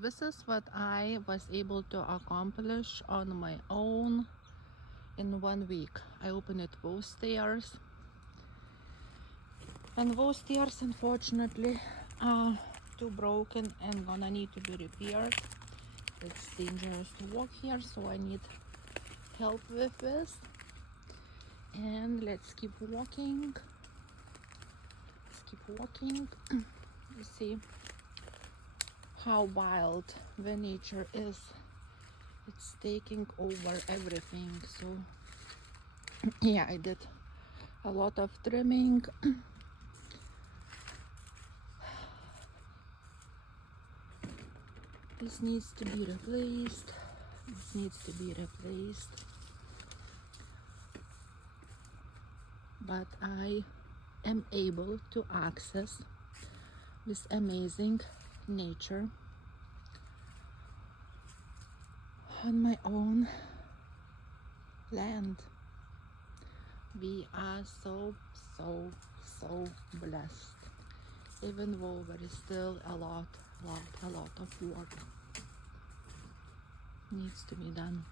This is what I was able to accomplish on my own in 1 week. I opened both stairs, and both stairs unfortunately are too broken and gonna need to be repaired. It's dangerous to walk here, so I need help with this. And let's keep walking. You see how wild the nature is. It's taking over everything. So yeah, I did a lot of trimming. This needs to be replaced. But I am able to access this amazing nature on my own land. We are so blessed, even though there is still a lot of work needs to be done.